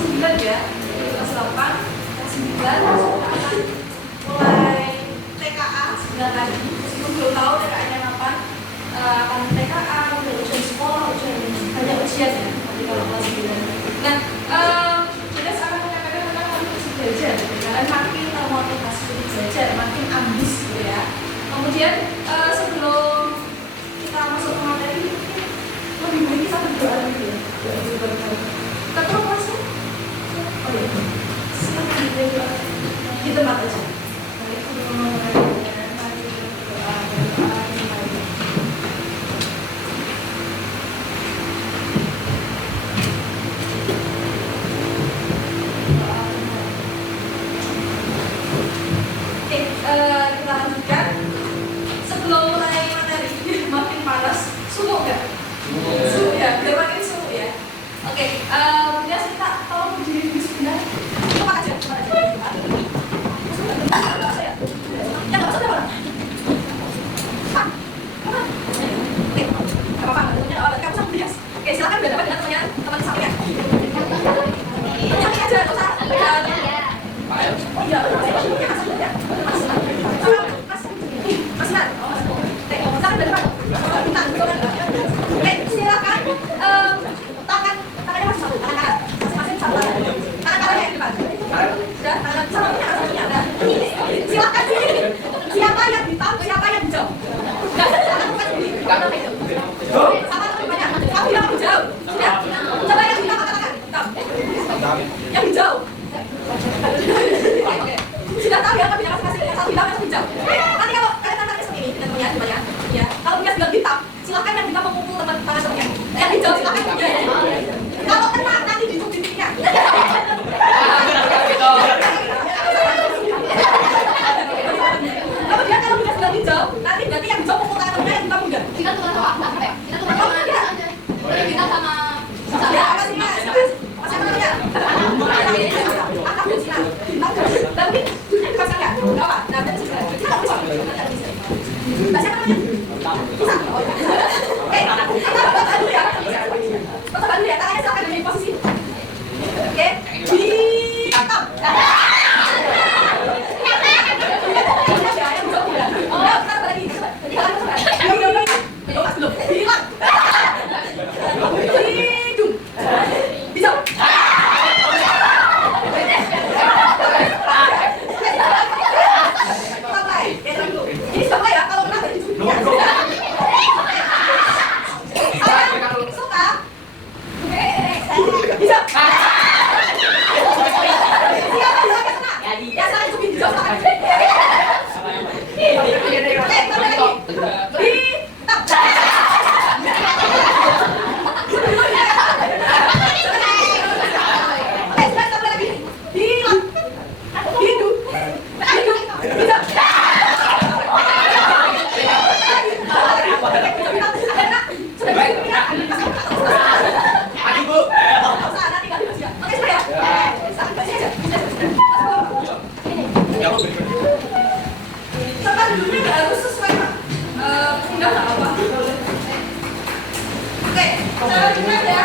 9 ya, kelas 8, kelas 9 akan mulai TKA 9 lagi. Meskipun belum tahu TKA-nya apa, akan TKA, kemudian ujian sekolah, banyak ujian ya, nanti kalau kelas 9. Nah, kita akan menyampaikan tentang motivasi belajar. Kalian makin termotivasi untuk belajar, makin ambis gitu ya. Kemudian sebelum kita masuk ke materi, lebih baik kita berdoa dulu ya. Kita perlu masuk? Oh iya, silakan berdoa di tempat aja. Kita lanjutkan. Sebelum mulai materi, makin panas, sungguh nggak? Sungguh ya, biar makin sungguh ya. Oke, kemudian kita tolong berdiri dulu sebentar. Coba aja, coba aja. Ya nggak usah orang. Oke, nggak apa-apa. Kamu sama bias. Oke, silakan berhadapan dengan teman sampingnya. Samping aja, nggak usah. Iya, silakan tangannya masih satu, tangan kanan masing-masing satu tangan kanannya di depan. Sudah, tangan sampingnya ada. Silakan siapa yang hitam, siapa yang hijau. Sama temannya, kamu yang hijau. Sudah, coba yang hitam katakan hitam. Yang hijau. Oke. Sudah tahu ya kan masing-masing yang satu hitam yang satu hijau. Nanti kalau kalian tangannya seperti ini dengan temannya, ya. Kalau dia sudah hitam, silakan yang hitam memukul teman temannya. Yang hijau silakan ya. Kalau kena nanti di titiknya. Kemudian kalau dia sudah hijau, nanti berarti yang hijau memukul tangan temannya, yang hitam enggak. Kita tukar apa? Kita tukar apa? Kita sama ya, apa sih mas? Mas apa namanya? Tapi dipasang nggak? Nggak apa? Nah, kita bisa. Kita nggak bisa. Nah, siapa namanya? Bisa. Kita dulu ya. Kita dulu ya. Tangannya silakan di posisi. Oke. Ditangkap. Oh, kita lagi. Jadi kalian belum. Hilang. Hidung. Hijau. Ini siapa ya? Kalau kena dari hidung. Suka? Bisa. Siapa yang kena? Ya saya cubit hijau. Tempat duduknya nggak harus sesuai Pak. Pindah nggak apa-apa. Oke, cara kita ya.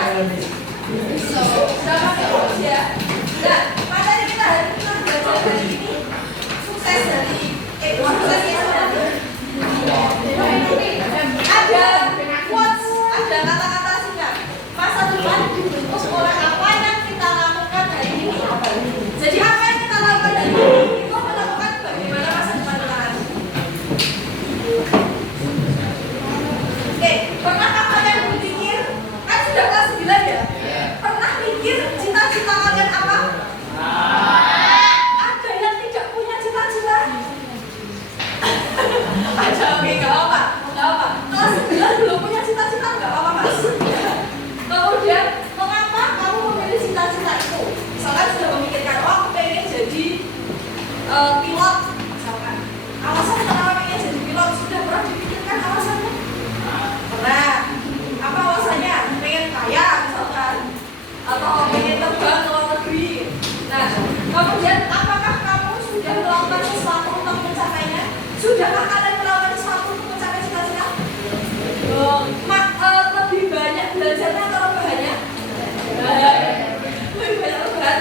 Sudah pakai kursi ya. Nah, materi kita hari ini belajar hari ini sukses dari sukses ya. Ada quotes, ada kata-kata singkat. Masa depan dibentuk oleh apa yang kita lakukan hari ini. Jadi apa yang kita lakukan hari ini itu menentukan bagaimana masa depan kita nanti. Oke, pernahkah kalian berpikir, kan sudah kelas 9 ya? Pernah mikir cita-cita kalian apa? Ada yang tidak punya cita-cita? Ada, oke, gak apa-apa. Kelas 9 belum punya cita-cita, gak apa-apa mas. Kemudian, mengapa kamu memilih cita-cita itu? Misalkan sudah memikirkan, oh aku pengen jadi pilot, misalkan. Alasan kenapa pengen jadi pilot? Sudah pernah dipikirkan alasannya? Pernah. Apa alasannya? Pengen kaya, misalkan. Atau pengen terbang ke luar negeri. Nah, kemudian apakah kamu sudah melakukan sesuatu untuk mencapainya? Sudahkah kalian melakukan sesuatu untuk mencapai cita-cita? Lebih banyak belajarnya atau rebahannya? Lebih banyak rebahan.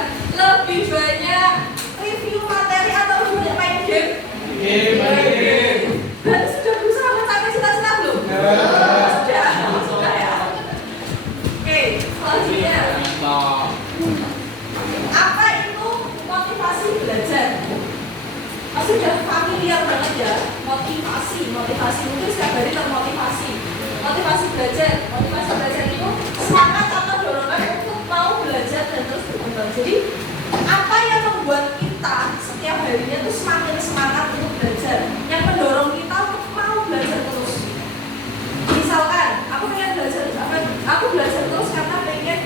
motivasi mungkin setiap hari termotivasi. Motivasi belajar itu semangat atau dorongan untuk mau belajar dan terus berkembang. Jadi apa yang membuat kita setiap harinya tuh semakin semangat untuk belajar, yang mendorong kita untuk mau belajar terus. Misalkan aku pengen belajar, aku belajar terus karena pengen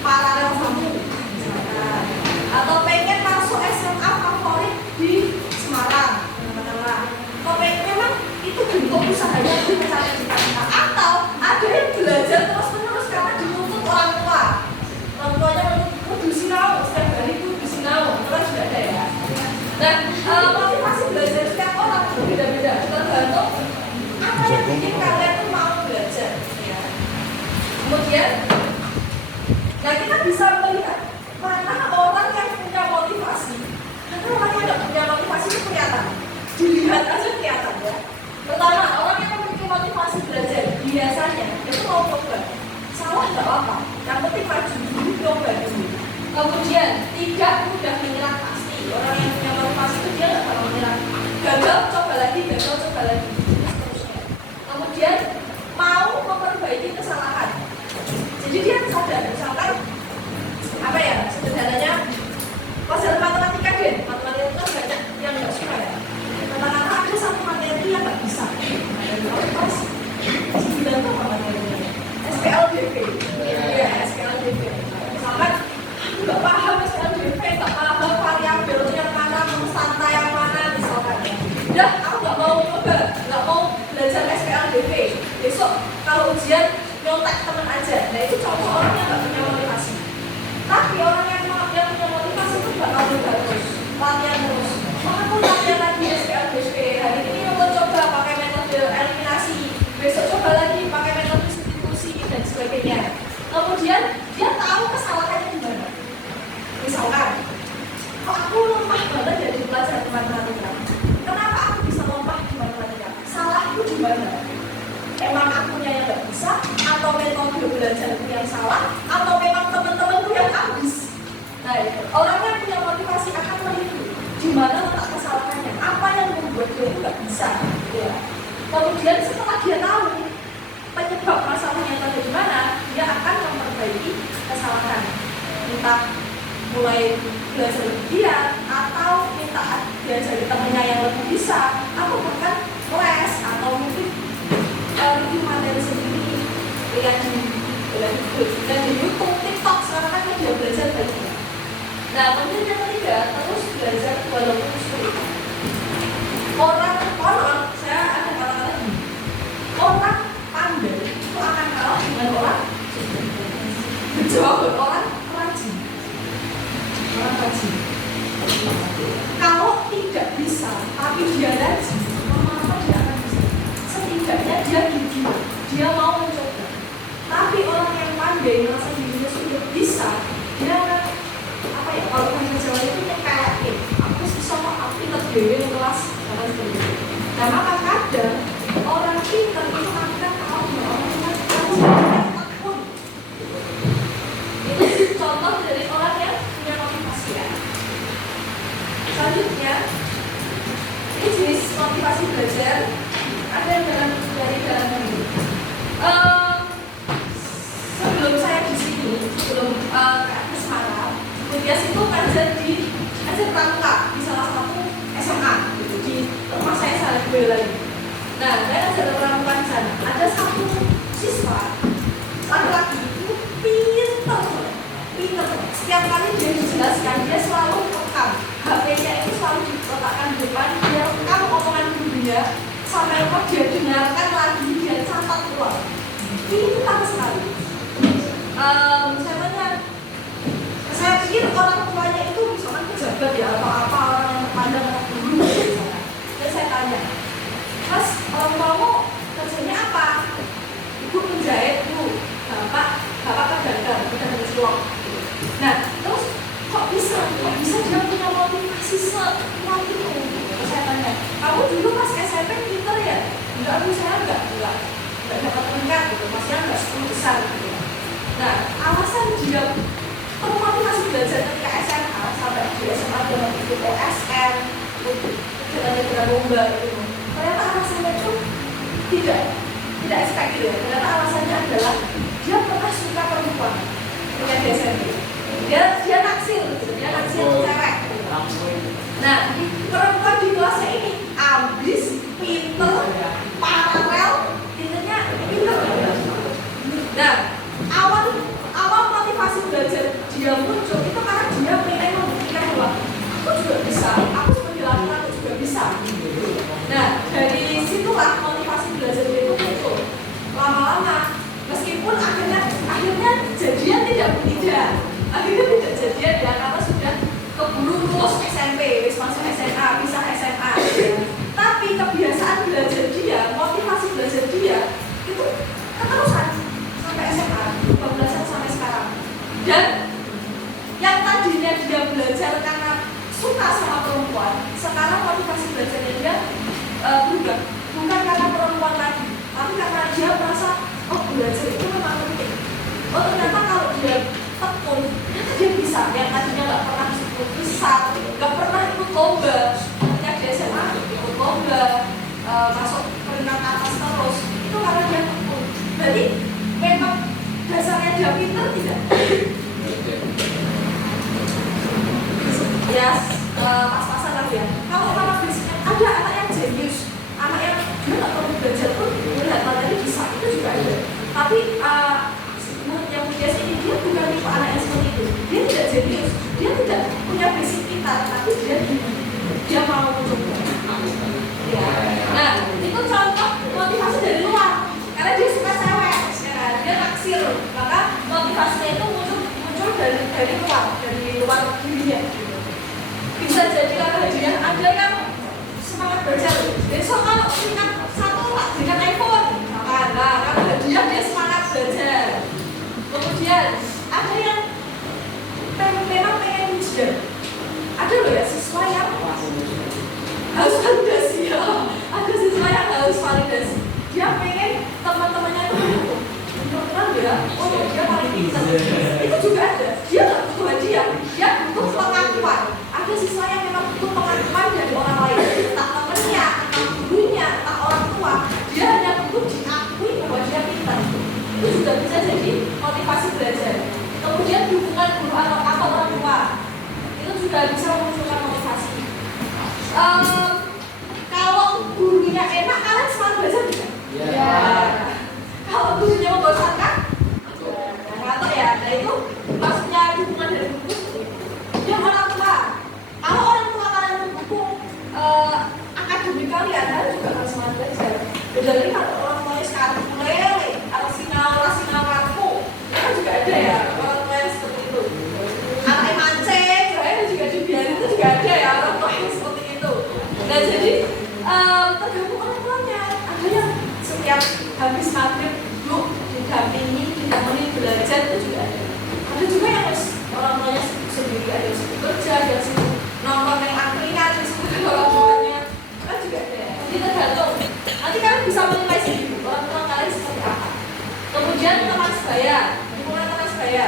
paralel kamu, misalkan, atau pengen masuk SMA favorit di Semarang, atau memang itu bentuk usahanya untuk mencari cita-cita, atau ada yang belajar terus-menerus karena dituntut orang tua. Orang tuanya kudu sinau, setiap hari kudu sinau, itu kan sudah ada ya. Nah, motivasi belajar setiap orang berbeda-beda, tergantung apa yang bikin kalian tuh mau belajar. Ya. Kemudian, nah kita bisa melihat mana orang yang punya motivasi, karena orang yang tidak punya motivasi itu kelihatan. Dilihat aja kelihatan ya. Pertama, orang yang memiliki motivasi belajar biasanya itu mau coba. Salah nggak apa-apa, yang penting maju dulu, coba dulu. Kemudian tidak mudah menyerah pasti. Orang yang punya motivasi itu dia nggak bakal menyerah. Gagal coba lagi, seterusnya. Kemudian mau memperbaiki kesalahan. Jadi dia sadar, misalkan apa ya, sederhananya pelajaran matematika deh. Matematika itu kan banyak yang nggak suka ya. Katakanlah ada satu materi yang nggak bisa. Pas 9 apa materinya? SPLDV. Ya, SPLDV. Misalkan aku nggak paham SPLDV, nggak paham variabel yang mana, konstanta yang mana, misalkan. Udah, aku nggak mau coba, nggak mau belajar SPLDV. Besok kalau ujian nyontek teman aja. Nah itu contoh orang yang nggak punya motivasi. Tapi orang yang punya motivasi itu bakal terus, latihan terus. Aku latihan lagi SPLDV, hari ini aku coba pakai metode eliminasi, besok coba lagi pakai metode substitusi dan sebagainya. Kemudian dia tahu kesalahannya di mana. Misalkan, kok aku lemah banget ya di pelajaran matematika. Kenapa aku bisa lemah di matematika? Salahku di mana? Emang akunya yang nggak bisa, atau metode belajarku yang salah, atau memang teman-temanku yang habis? Nah itu, orang yang punya motivasi akan melihat di mana letak kesalahannya, apa yang membuat dia itu nggak bisa. Ya. Kemudian setelah dia tahu penyebab masalahnya itu ada di mana, dia akan memperbaiki kesalahan. Entah mulai belajar lebih giat, atau minta diajari temannya yang lebih bisa, atau bahkan les, atau mungkin review materi sendiri, lihat di YouTube, TikTok, sekarang kan media belajar banyak. Nah, kemudian yang ketiga, terus belajar walaupun sulit. Saya ada kata-kata ini, orang pandai itu akan kalah dengan orang berjawab, orang rajin. Kalau tidak bisa, tapi dia rajin, lama-lama dia akan bisa. Setidaknya dia gigih, dia mau mencoba. Tapi orang yang pandai merasa dirinya sudah bisa, dia akan apa ya, kalau bahasa Jawa itu nyepelekin. Aku bisa kok, aku pinter dewe di kelas, dan sebagainya. Nah maka kadang orang pinter itu akan tahu orang yang tekun. Itu contoh dari orang yang punya motivasi ya. Selanjutnya, ini jenis motivasi belajar ada yang dari dalam negeri. Sebelum saya di sini, sebelum ke Semarang, Kuliah itu kerja di Pramuka di salah satu SMA gitu, di rumah saya salah lagi. Nah, saya kerja di Pramuka di sana. Ada satu siswa laki-laki itu pinter. Setiap kali dia dijelaskan, dia selalu rekam. HP-nya itu selalu diletakkan di depan, dia rekam omongan gurunya sampai lupa dia dengarkan lagi, dia catat ulang. Ini pintar sekali. Saya pikir orang tuanya itu misalkan pejabat ya atau apa, orang yang terpandang anak guru misalkan. Dan saya tanya, Mas, orang tuamu kerjanya apa? Ibu menjahit, Bu. Bapak pedagang cilok. Nah, terus kok bisa dia punya motivasi sekuat itu? Terus saya tanya, kamu dulu pas SMP pinter ya? Enggak, Bu, saya enggak dapat meningkat gitu, maksudnya enggak 10 besar gitu. Nah, alasan dia termotivasi belajar ketika SMA sampai di SMA dia ikut OSN, kegiatan lomba gitu. Ternyata tidak expect gitu ya. Ternyata alasannya adalah dia pernah suka perempuan punya SMP. Dia naksir gitu, dia naksir cewek gitu. Nah, perempuan di kelasnya ini ambis, pinter, paralel, intinya pinter. Nah, awal motivasi belajar dia muncul itu karena dia pengen membuktikan bahwa aku juga bisa, aku sebagai laki-laki juga bisa. Nah, dari situlah motivasi belajar dia itu muncul. Lama-lama, meskipun akhirnya jadian tidak, akhirnya tidak jadian ya karena sudah keburu lulus SMP, wis masuk SMA, bisa SMA. Tapi kebiasaan belajar dia, motivasi belajar dia itu keterusan sampai SMA, pembelajaran sampai sekarang. Dan yang tadinya dia belajar karena suka sama perempuan, sekarang motivasi belajarnya dia berubah. Bukan karena perempuan lagi, tapi karena dia merasa, oh belajar itu memang penting. Oh ternyata kalau dia tekun, ternyata dia bisa. Yang tadinya nggak pernah ikut besar, nggak pernah ikut lomba, ketika di SMA ikut lomba, masuk peringkat atas terus, itu karena dia tekun. Jadi memang dasarnya dia pinter tidak? Ya pas-pasan lagi ya. Kalau basicnya ada anak yang jenius, anak yang dia nggak perlu belajar pun melihat materi bisa, itu juga ada. Tapi yang bias ini dia bukan tipe anak yang seperti itu. Dia tidak jenius, dia tidak punya basic pintar, tapi dia mau mencoba. Ya. Nah, itu contoh motivasi dari luar. Karena dia suka cewek, ya, dia naksir, maka motivasinya itu muncul dari luar dirinya. Bisa jadi karena dia ada yang semangat belajar. Besok kalau tingkat 1 lah dengan iPhone, nah kalau dia semangat belajar. Kemudian ada yang memang pengen ujian. Ada loh ya siswa yang harus validasi ya. Ada siswa yang harus validasi. Dia pengen teman-temannya itu benar ya. Oh dia paling pintar. Itu juga ada. Dia nggak butuh hadiah. Dia butuh pengakuan. Ada siswa yang memang butuh pengakuan dari orang lain. Entah temannya, entah gurunya, entah orang tua. Dia hanya butuh diakui bahwa dia pintar. Itu juga bisa jadi motivasi belajar. Kemudian dukungan guru atau orang tua itu juga bisa memunculkan motivasi. Kalau gurunya enak, kalian semangat belajar tidak? Ya. Kalau gurunya membosankan, nggak ya. Nah itu maksudnya dukungan dari guru. Yang orang tua, kalau orang tua kalian mendukung akademik kalian juga harus semangat belajar. Jadi kalau orang tuanya sekarang lele atau sinau aku, kan juga ada ya orang tua yang seperti itu. Anaknya mancing, saya juga dibiarin itu juga ada ya orang tua yang seperti itu. Nah jadi tergantung orang tuanya. Ada yang setiap habis maghrib duduk didampingi, ditemani belajar itu juga ada. Ada juga yang orang tuanya sendiri, ada yang sibuk kerja, ada yang sibuk nonton yang angkringan, yang sibuk orang tuanya, kan juga ada. Jadi tergantung. Nanti kalian bisa menilai sendiri orang tua kalian seperti apa. Kemudian teman sebaya, lingkungan teman sebaya.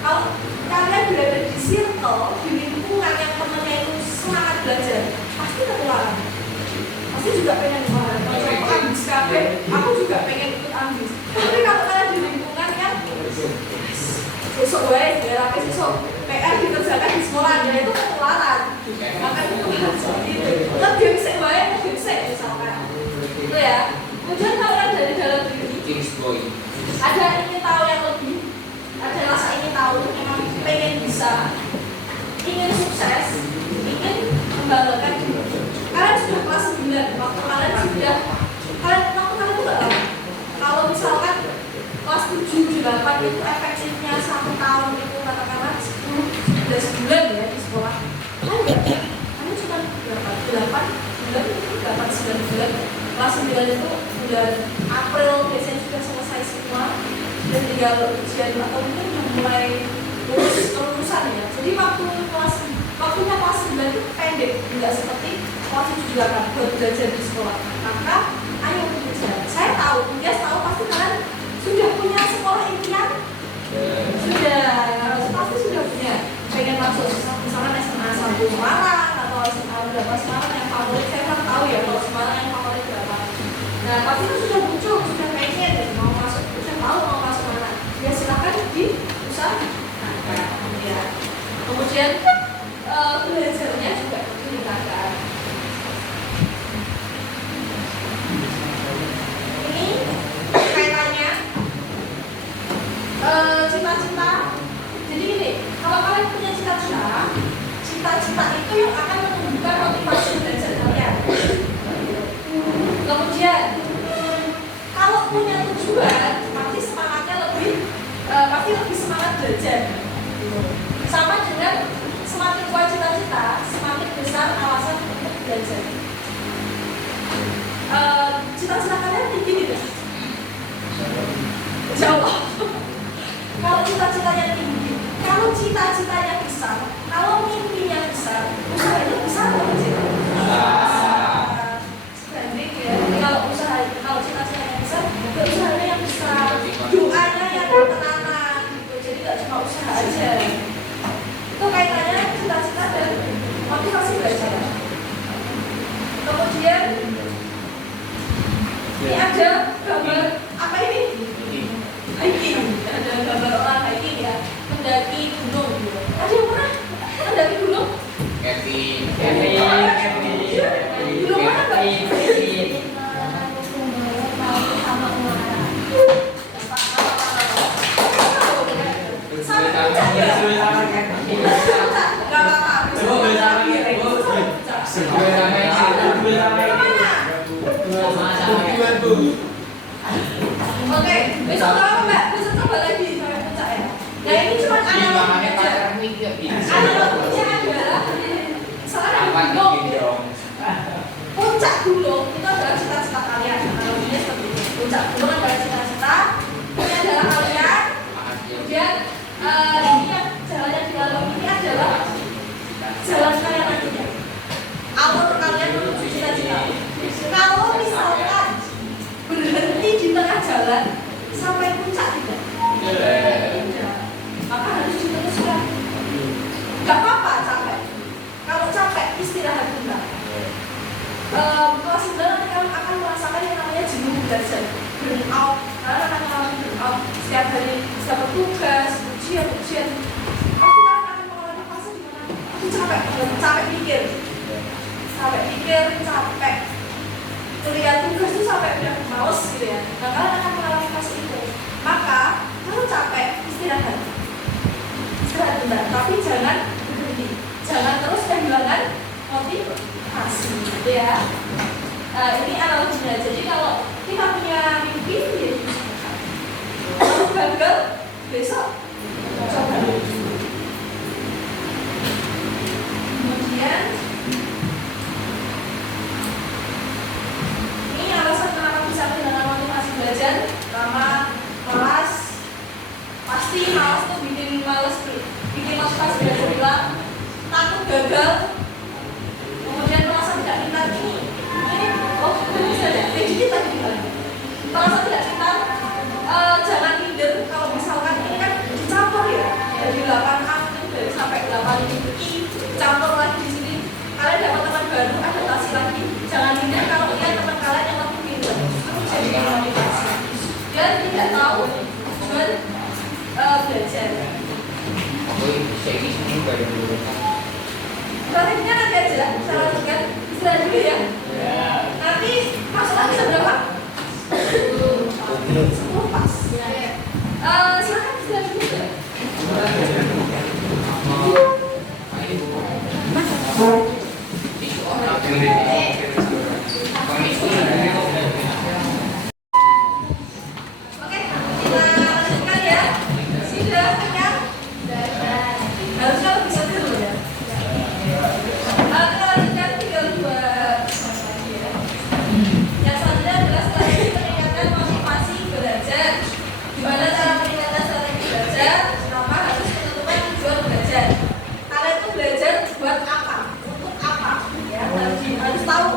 Kalau kalian berada di circle, di lingkungan yang temannya itu semangat belajar, pasti ketularan. Pasti juga pengen keluar. Kalau ambis kafe, aku juga pengen ikut ambis. Tapi kalau kalian di lingkungan yang besok ya, besok PR dikerjakan di sekolah, ya itu ketularan. Maka itu harus seperti itu. Lebih bisa misalkan. Itu ya. Kemudian kalau dari dalam diri ada ingin tahu yang lebih, ada rasa ingin tahu, memang pengen bisa, ingin sukses, ingin membanggakan diri. Kalian sudah kelas 9, waktu kalian itu gak lama. Kalau misalkan kelas 7, 8 itu efektifnya 1 tahun itu katakanlah 10 bulan ya di sekolah. Kalian cuma 8 bulan, 8-9 bulan. Kelas 9 itu bulan April biasanya sudah selesai semua dan tinggal ujian atau mungkin mulai kelulusan ya. Jadi waktunya kelas 9 itu pendek, tidak seperti kelas 7-8 buat belajar di sekolah. Maka ayo belajar. Saya tahu, Mungkin tahu pasti kalian sudah punya sekolah impian. Pasti sudah punya. Pengen masuk misalnya SMA 1 Semarang atau SMA 8 Semarang yang favorit. Saya kan tahu ya kalau Semarang yang favorit berapa. Nah, tapi itu sudah muncul, sudah pengen dan mau masuk, sudah tahu mau masuk mana. Ya silakan diusahakan. Ya. Kemudian belajarnya juga ditingkatkan. Ini kaitannya cita-cita. Jadi gini, kalau kalian punya cita-cita, cita-cita itu yang akan menunjukkan motivasi belajar kalian. Kemudian, kalau punya tujuan, pasti semangatnya pasti lebih semangat belajar. Sama dengan semakin kuat cita-cita, semakin besar alasan untuk belajar. Cita-cita kalian tinggi tidak? Jawab. Kalau cita-citanya tinggi, kalau cita-citanya besar, kalau mimpinya besar, usaha itu besar atau kecil? Besar. Sebanding ya. Jadi kalau usaha, kalau cita-citanya besar, usahanya yang besar, doanya yang tenanan, gitu. Jadi nggak cuma usaha aja. Itu kaitannya cita-cita dan motivasi belajar. Kemudian ini ada gambar apa ini? Hiking. Ada gambar orang hiking ya, mendaki gunung. Ada yang pernah mendaki gunung? Gunung mana Mbak? Oke, besok apa Mbak? Besok coba lagi sampai puncak ya. Nah ini cuma analoginya aja. Analoginya adalah misalnya ada gunung gitu. Puncak gunung itu adalah cita-cita kalian. Analoginya seperti itu. Puncak gunung adalah cita-cita. Ini adalah kalian. Kemudian ini yang jalan yang dilalui ini adalah jalan kalian nantinya. Alur kalian menuju cita-cita. Kalau misalkan berhenti di tengah jalan sampai puncak tidak? Tidak. Maka harus diteruskan. Gak apa-apa capek. Kalau capek istirahat bentar. Kelas 9 nanti kalian akan merasakan yang namanya jenuh belajar, burnout. Kalian akan mengalami burnout setiap hari, setiap tugas, ujian. Pasti kalian akan mengalami fase di mana aku capek pikir, capek kuliah tugas itu sampai udah males gitu ya. Nah kalian akan mengalami fase itu. Maka kalau capek istirahat bentar, tapi jangan berhenti, jangan terus kehilangan motivasi gitu ya. Ini analoginya. Jadi kalau kita punya mimpi ya diusahakan. Kalau gagal besok coba. Kemudian ini alasan kenapa bisa kehilangan motivasi belajar. Pertama, malas. Pasti malas tuh bikin motivasi belajar hilang. Takut gagal. Kemudian merasa tidak pintar ini bisa ya. Jadi tadi bilang merasa tidak pintar. Jangan minder kalau misalkan ini kan dicampur ya. Dari 8A sampai 8I campur lagi di sini. Kalian dapat teman baru, adaptasi lagi. Jangan minder kalau lihat teman kalian yang lebih pintar. Terus jadi motivasi. Dan tidak tahu tujuan belajar. Strateginya nanti aja, saya lanjutkan. Istirahat dulu ya. Nanti masalah bisa berapa? 10 pas. Silakan istirahat dulu ya. Oke, kita lanjutkan ya. Sudah kenyang? Harusnya lebih seru ya. Kita lanjutkan tinggal 2 lagi ya. Yang selanjutnya adalah strategi peningkatan motivasi belajar. Gimana cara meningkatkan strategi belajar? Pertama harus menentukan tujuan belajar. Kalian tuh belajar buat apa? Untuk apa? Ya, harus tahu.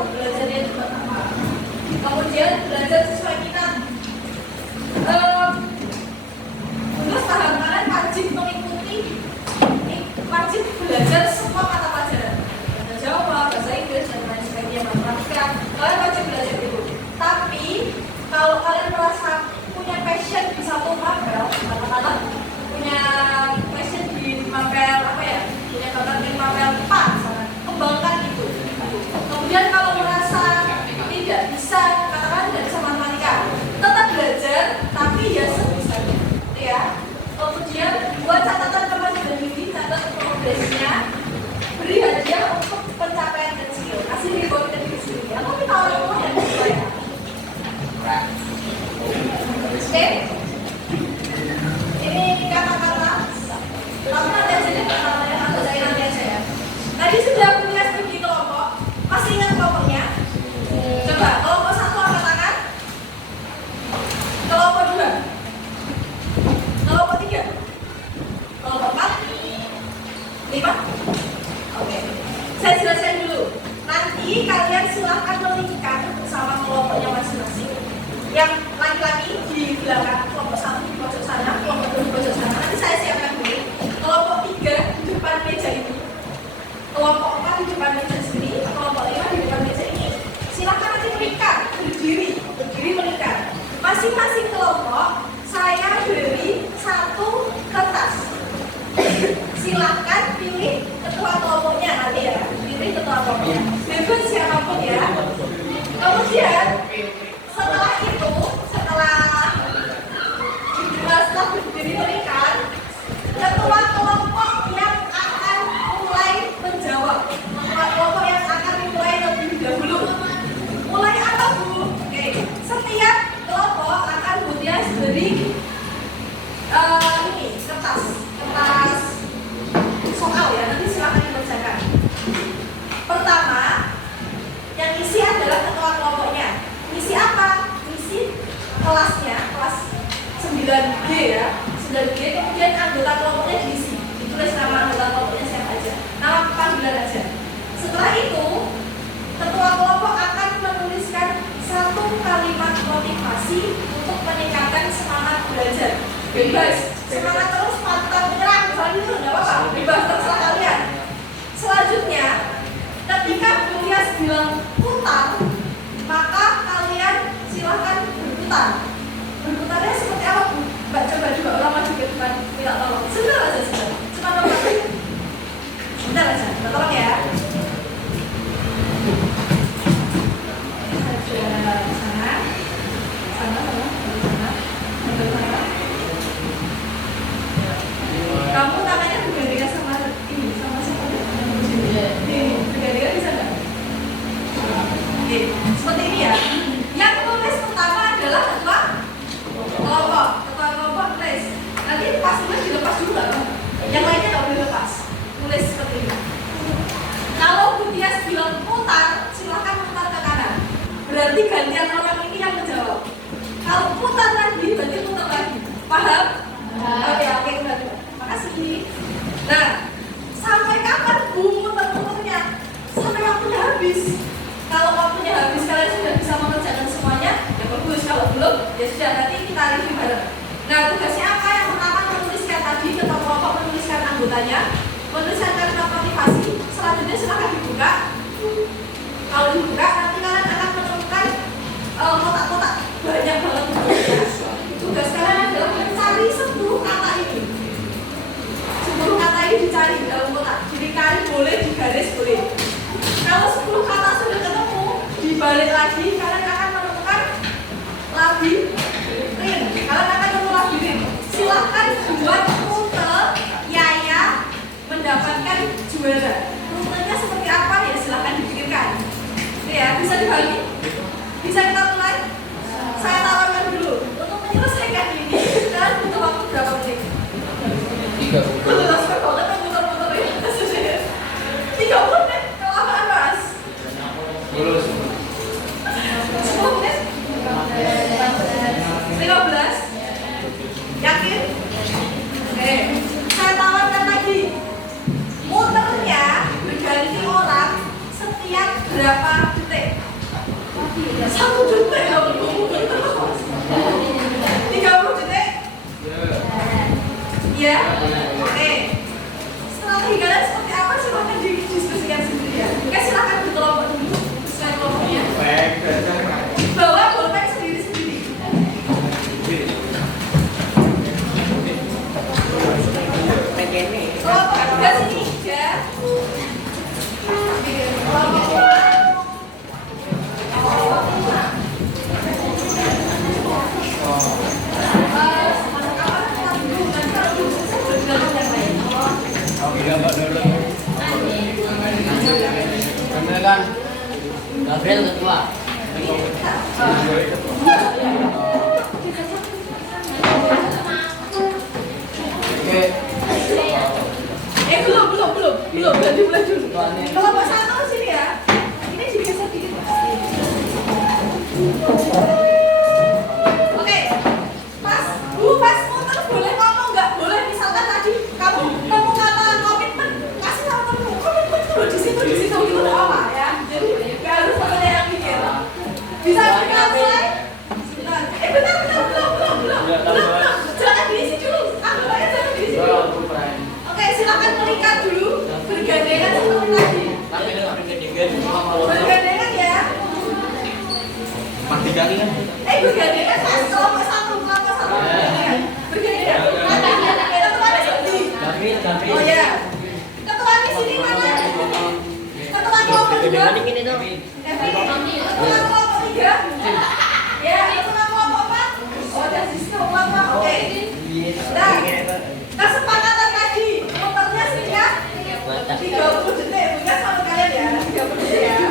belakang, kelompok 1 di pojok sana, kelompok 2 di pojok sana. Nanti saya siapkan dulu. Kelompok 3 di depan meja ini, kelompok 4 di depan meja sini, kelompok 5 di depan meja ini. Silakan nanti melingkar, berdiri melingkar. Masing-masing kelompok saya beri 1 kertas. Silakan pilih ketua kelompoknya nanti ya, pilih ketua kelompoknya. Bebas siapapun ya. Kemudian setelah itu, setelah berdiri melingkar, ketua kelompok yang akan mulai menjawab. Ketua kelompok yang akan mulai lebih dahulu. Mulai apa Bu? Oke, setiap kelompok akan kemudian beri ini kertas soal ya, nanti silakan dibacakan. Pertama, yang isi adalah ketua kelompoknya. Isi apa? Isi kelasnya, kelas 9G ya, 9G. Kemudian anggota kelompoknya diisi, ditulis nama anggota kelompoknya siapa aja, nama panggilan aja. Setelah itu, ketua kelompok akan menuliskan 1 kalimat motivasi untuk meningkatkan semangat belajar. Bebas, semangat terus, pantang menyerah, misalnya itu nggak apa-apa, bebas terserah kalian. Selanjutnya, ketika beliau bilang putar, maka kalian silahkan berputar. Berputarnya seperti apa Bu? Mbak coba juga orang maju ke depan, minta tolong. Sebentar aja, cuma tolong. Sebentar aja, minta tolong ya. Kamu namanya bergandengan sama ini, sama siapa? Ini bergandengan bisa nggak? Oke, seperti ini ya. Yang tulis pertama adalah ketua kelompok tulis. Nanti pas tulis dilepas juga, yang lainnya nggak boleh lepas. Tulis seperti ini. Kalau Budias bilang putar, silahkan putar ke kanan. Berarti gantian orang ini yang menjawab. Kalau putar lagi, berarti putar lagi. Paham? Oke, udah. Makasih. Nah, sampai kapan Bu muter-muternya? Sampai waktunya habis. Kalau waktunya habis, kalian sudah bisa mengerjakan semuanya, ya bagus. Kalau belum, ya sudah, nanti kita review bareng. Nah, tugasnya apa? Yang pertama menuliskan tadi, ketua kelompok menuliskan anggotanya, menuliskan kalimat motivasi. Selanjutnya silahkan dibuka. Kalau dibuka, nanti kalian akan menemukan kotak-kotak banyak banget tugasnya. Tugas kalian adalah mencari 10 kata ini. 10 kata ini dicari dalam kotak. Dicari boleh, digaris boleh. Kalau 10 kata sudah ketemu, dibalik lagi, kalian akan menemukan labirin. Kalian akan menemukan labirin. Silahkan buat rute Yaya mendapatkan juara. Rutenya seperti apa ya? Silahkan dipikirkan. Ini ya, bisa dibagi? Bisa kita mulai? Saya tawarkan dulu. Untuk menyelesaikan ini, kalian butuh waktu berapa menit? 3 menit. Suka banget muter-muter ya. 3 menit? Kalau apaan Mas? 10 menit? 15? Yakin? Oke. Saya tawarkan lagi. Muternya berganti orang setiap berapa detik? 1 detik ya, 30 detik? Iya? Oke. Strategi kalian seperti apa? Silahkan didiskusikan sendiri ya. Oke, silahkan berkelompok dulu. Sesuai kelompoknya. Bawa bolpen sendiri-sendiri. Kelompok 3 sini ya. Kelompok 5 kan Gabriel ketua. Oke. Belum, mulai dulu. Kelompok 1 sini ya. Ini digeser dikit. Oke. Pas muter boleh ngomong nggak? Boleh, misalkan tadi kamu kata komitmen, kasih tahu temenmu komitmen dulu di situ gitu apa ya. Jadi nggak harus temennya yang mikir. Bisa kita mulai? Bentar, belum. Bergandengan ya. Mati kali kan? Bergandengan kelompok satu. Bergandengan. Ketuanya sini. Oh ya. Ketuanya sini mana? Ketua kelompok 3. Ketua kelompok 3. Ya, ketua kelompok 4. Oh, ada sistem apa? Oke. Nah, kesepakatan tadi muternya singkat 30 detik. Bukan sama kalian ya, 30 detik ya.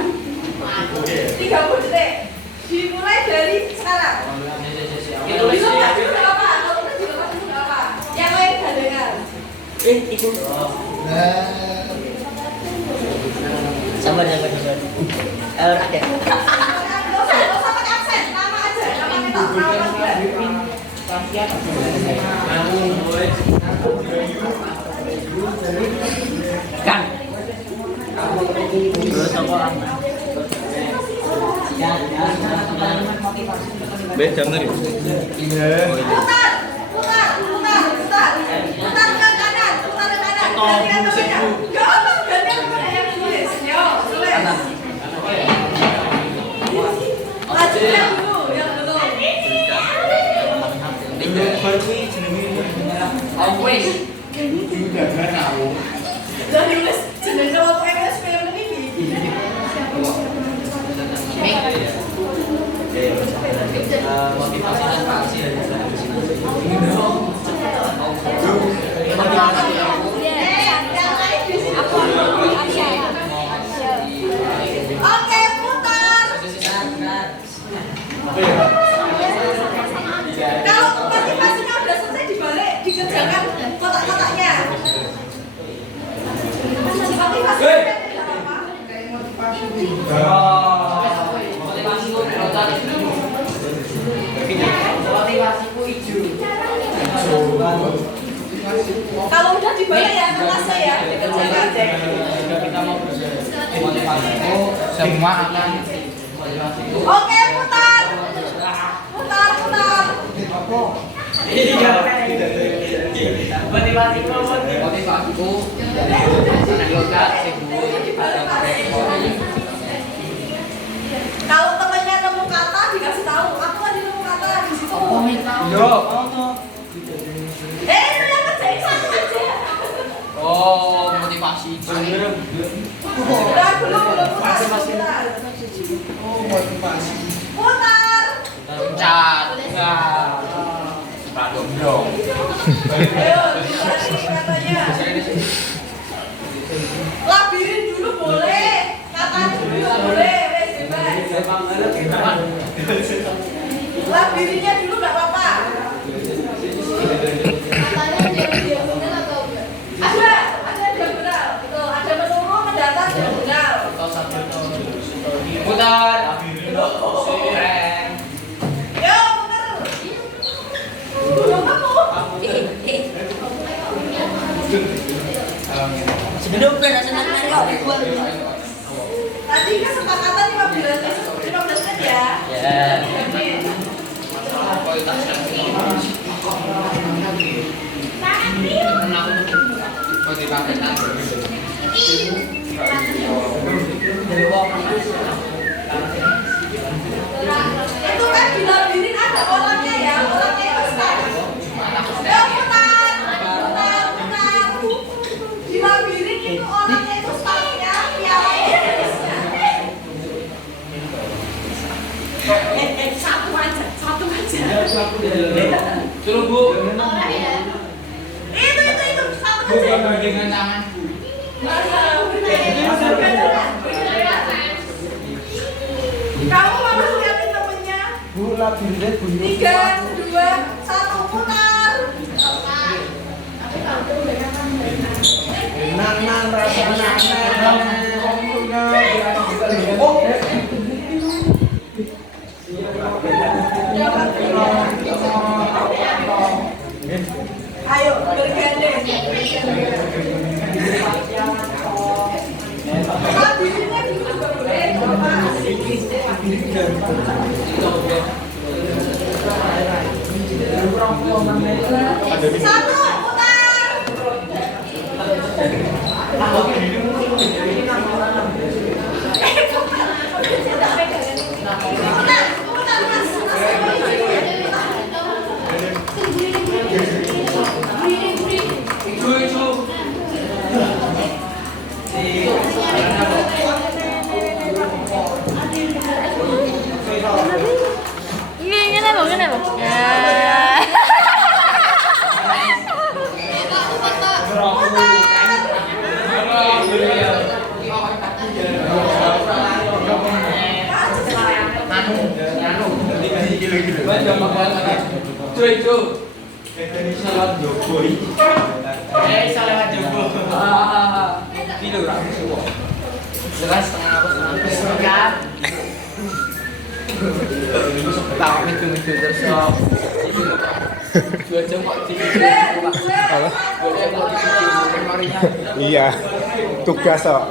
30 detik. Dimulai dari sekarang. Dilepas dulu nggak apa? Kalau udah dilepas dulu nggak apa? Yang lain gandengan. Itu. Sabar. Ada. Nggak usah pakai aksen, nama aja. Nama kita, nama panggilan. Kan. Terus apa? Beda bener. Putar ke kanan. Gantian temennya. Gak apa, gantian temennya yang tulis. Yo, tulis. Lanjutnya dulu, yang belum. Udah nulis jeneng kelompok MS film ini. Motivasi dan aksi dari Oke, putar. Kalau motivasinya udah selesai dibalik, dikerjakan kotak-kotaknya. Motivasinya tidak apa-apa. Kalau udah dibalik ya kertasnya ya, dikerjakan. kita mau motivasiku semua akan Oke, putar. motivasiku anggota Kalau temennya nemu kata dikasih tahu, aku lagi nemu kata di situ. yo Itu yang kerjain satu aja. oh motivasi Udah belum putar. Putar. cat enggak dong Ayo, dikasih katanya. Labirin dulu boleh, katanya dulu boleh, wes bebas. Labirinnya dulu nggak apa-apa. Ada diagonal, itu ada menurun, mendatar, diagonal. putar Yo, bener. Belum kamu. Sebelum senang Tadi kesepakatan 15 menit ya. Ya. Itu kan dilabirin ada orangnya ya, orangnya itu start. Yo, putar. Dilabirin itu orangnya itu startnya, pialanya terusnya. Satu aja. suruh bu Itu satu aja. dengan tanganku Kamu harus liatin temennya. 3, 2, 1, putar. Ayo bergandeng. Labirinnya dulu juga boleh. Satu, putar. Iya, tugas kok.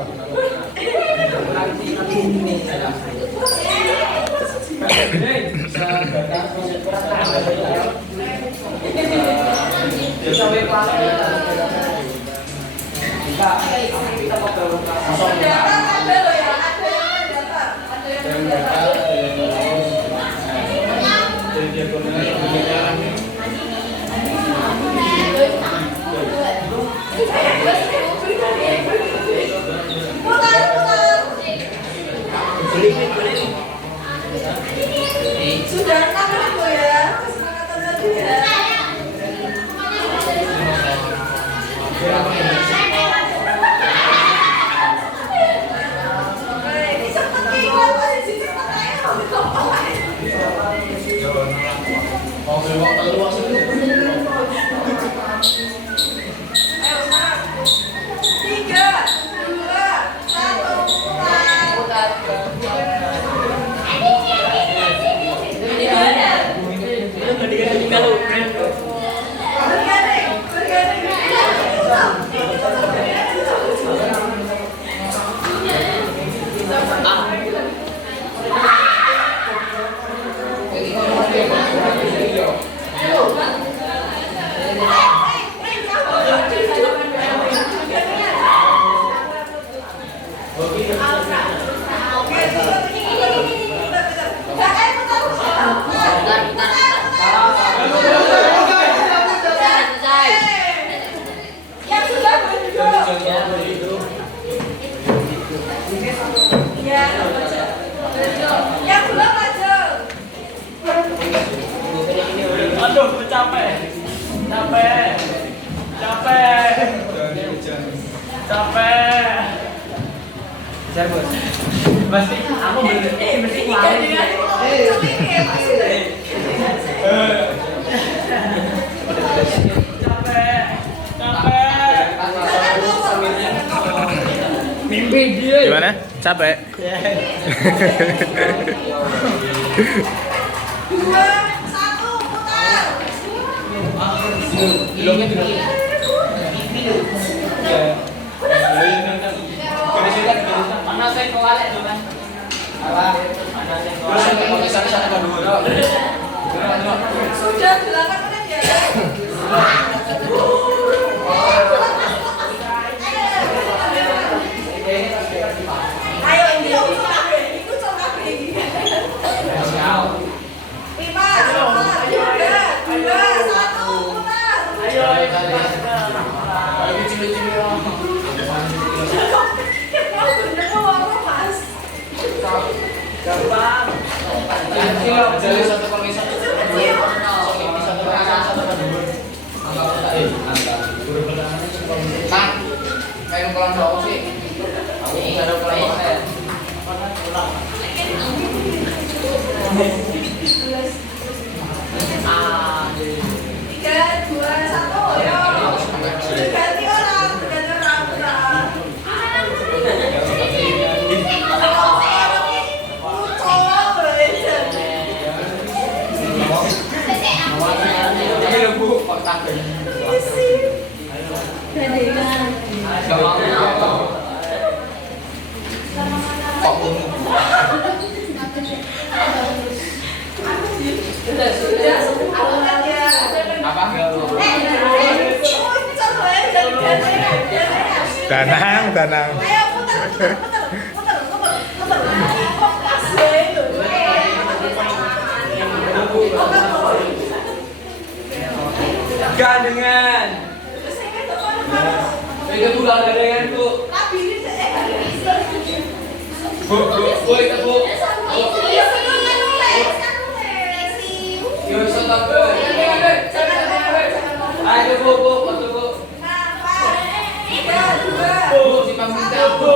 Sudah 6 menit loh ya, kesepakatan tadi ya. Bisa pentingkan posisi cepat aja. Ayo sekarang. 3, 2, 1, putar. Yang belum maju. Aduh, capek. Pasti aku mesti lari. Mimpi dia. Gimana? Capek? 2, 1, putar. Sudah 8 menit ya. Ayo ini usul kabeh, itu usul kabeh. 5, 4, 3, 2, 1, putar. Kayak pulang dong sih. Aku nggak ada pulang saya. 3, 2, 1, ayo. Ganti orang, putar. Danang. Ayo putar. Gandengan. Itu pulang gandengan, Bu. Bu, itu Bu. Yo, stop, Bu. Ayo, Bu, foto, Bu. Bu, si pamit, Bu.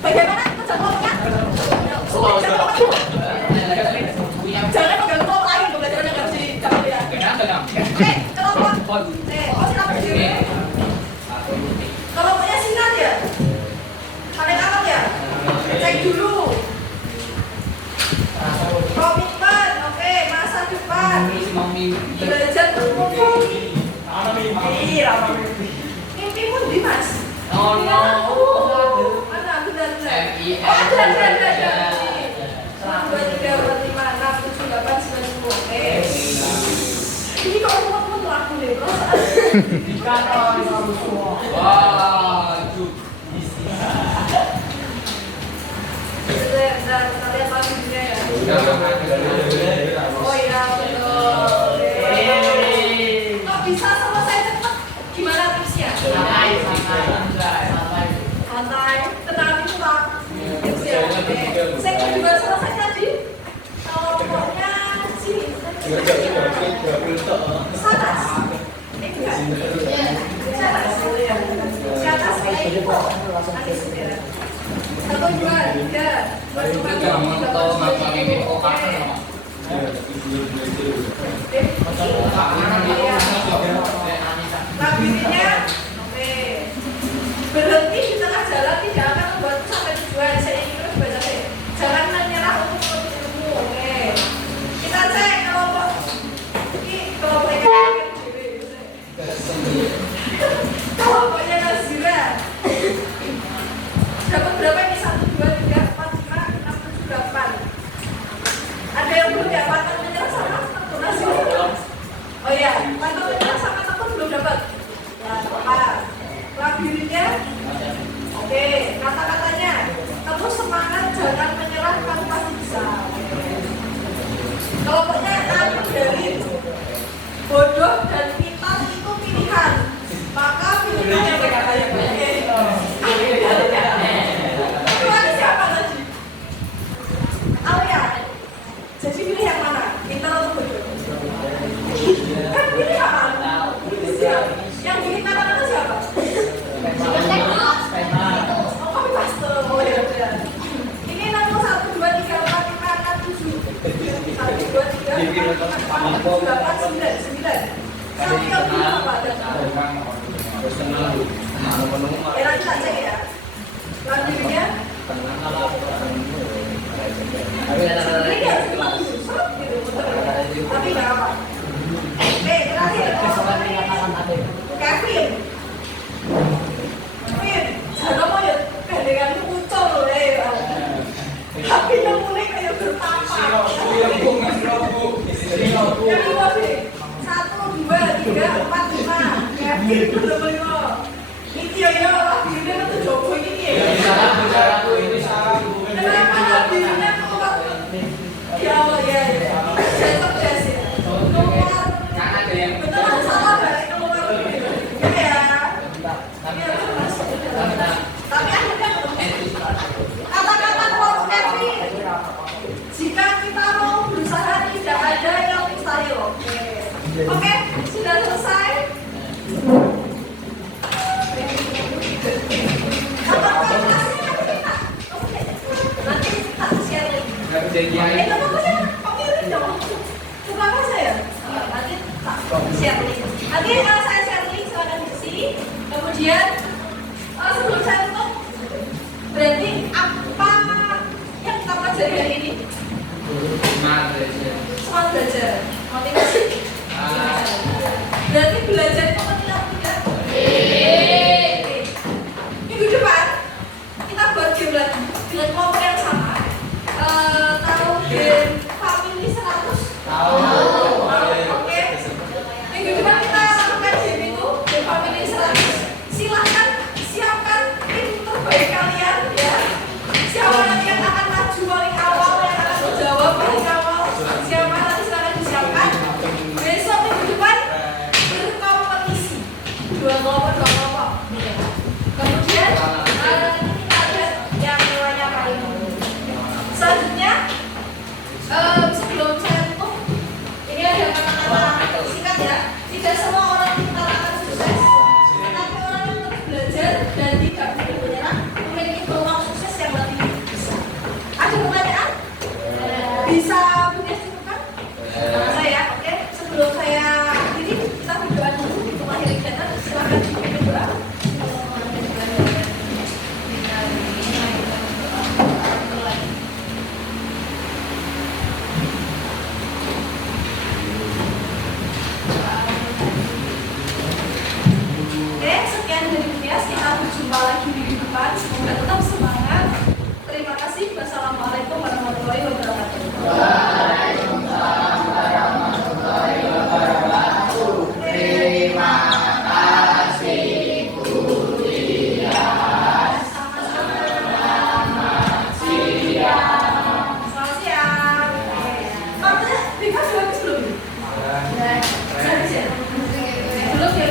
Bagaimana mencontohnya? Jangan mengganggu orang lain, belajarnya nggak bisa dicabut ya. Kelompok. Silakan berdiri. Kelompoknya sinar ya? Pakai tangan ya? Cek dulu. Komitmen, oke, masa depan. Belajar berkumpul. Mimpimu di Mas? Oh no. Mana benar-benar? Ada. 1, 2, 3, 4, 5, 6, 7, 8, 9, 10. Oke. Ini kok ngomong aku deh, Wah, itu. Bentar, kita lihat lagunya ya. Oh iya, betul. Kok bisa selesai cepat? Gimana tipsnya? Santai. Tenang itu Pak. Tipsnya. Saya juga selesai tadi. Kalau pokoknya sini. Satas. Enggak. Satas. Satas kayak gitu. Nanti sendiri. 1, 2, 3. Lagunya, oke. Berhenti di tengah jalan tidak akan membuatmu sampai tujuan. Saya ingin terus baca deh. Jangan menyerah untuk menuntut ilmu. Oke. Kita cek kelompok ini kelompoknya kelompoknya Nazira. Dapat berapa ini? 1, 2, 3, 4, 5, 6, 7, 8. Ada yang belum ya? Pantang menyerah sama Nazira. Oh iya, pantang menyerah sama takut belum dapat. Lagunya, oke. Kata-katanya, terus semangat, jangan menyerah, kamu pasti bisa. Kelompoknya tadi dari bodoh dan pintar itu pilihan. Maka pilihan yang terbaik. Pilih siapa tadi? Alia. Jadi pilih yang mana? Pintar atau bodoh? Kan pilihan. Siapa? Yang bikin kata-kata siapa? Oh, kamu pastor. Oh ya udah. Ini nomor 1, 2, 3, 4, 5, 6, 7. 1, 2, 3, 4, 5, 6, 7, 8, 9. Kamu yang pilih apa? Nanti tak cek ya. Lagunya. Ini harus kita susut gitu. Tapi nggak apa. Terakhir. Kevin, jangan mau ya gandengan itu muncul loh tapi yang mulai kayak bertapa. Yang lima sih, 1, 2, 3, 4, 5. Kevin itu udah 5. Ini ya lagunya itu Joko ini ya. Kenapa lagunya tuh? Ya, ya. Saya sukses ya. Oke, sudah selesai. Nanti kita share lagi. Nggak bisa diain. Kamu mirip dong. Coba apa saya? Nanti tak share lagi. Nanti saya share lagi, silakan isi. Kemudian sebelum saya tutup, berarti apa yang kita pelajari hari ini? Semangat belajar. Semangat belajar, motivasi. Berarti belajar itu penting apa tidak? Minggu depan kita buat game lagi dengan kelompok yang sama. Tahu game Family 100? Tahu. Oke. Minggu depan kita lakukan game itu, game Family 100. Silahkan siapkan tim terbaik kalian ya. Siapa nanti yang akan maju paling awal, yang akan menjawab paling awal, siapa nanti silahkan disiapkan. Besok minggu depan berkompetisi, dua kelompok. Kemudian nanti kita lihat yang nilainya paling tinggi. Selanjutnya sebelum saya tutup, ini ada kata-kata singkat ya. Tidak semua orang pintar akan sukses, tetapi orang yang terus belajar dan tidak boleh menyerah memiliki peluang sukses yang lebih besar. Ada pertanyaan? Bisa punya cukupkan? Saya, oke. Sebelum saya akhiri, kita berdoa dulu untuk mengakhiri kegiatan. Silakan dipimpin doa. Oke, sekian dari Bias. Kita berjumpa lagi minggu depan. Semoga tetap semangat. Terima kasih. Wassalamualaikum warahmatullahi wabarakatuh. Terima kasih Bu Lia. Selamat siang. Maksudnya, Bebas sudah habis belum? Sudah habis ya? Belum ya?